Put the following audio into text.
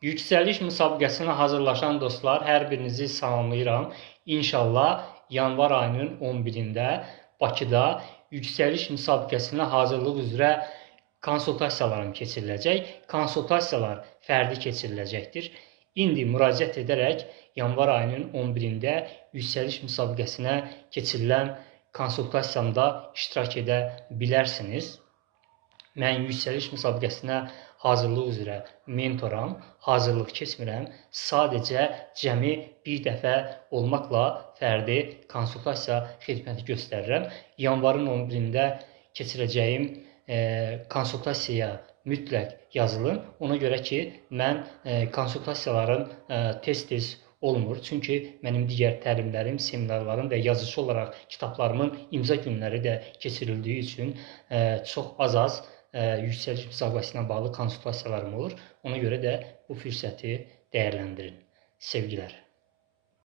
Yüksəliş müsabiqəsinə hazırlaşan dostlar, hər birinizi salamlayıram. İnşallah yanvar ayının 11-də Bakıda yüksəliş müsabiqəsinə hazırlıq üzrə konsultasiyalarım keçiriləcək. Konsultasiyalar fərdi keçiriləcəkdir. İndi müraciət edərək yanvar ayının 11-də yüksəliş müsabiqəsinə keçirilən konsultasiyamda iştirak edə bilərsiniz. Mən yüksəliş müsabiqəsinə hazırlıq üzrə mentoram, hazırlıq keçmirəm. Sadəcə cəmi bir dəfə olmaqla fərdi konsultasiya xidməti göstərirəm. Yanvarın 11-də keçirəcəyim konsultasiyaya mütləq yazılın. Ona görə ki, mən konsultasiyalarım tez-tez olmur. Çünki mənim digər təlimlərim, seminarlarım və yazıçı olaraq kitablarımın imza günləri də keçirildiyi üçün çox az yüksəliş müsabiqəsi ilə bağlı konsultasiyalarım olur. Ona görə də bu fürsəti dəyərləndirin. Sevgilər.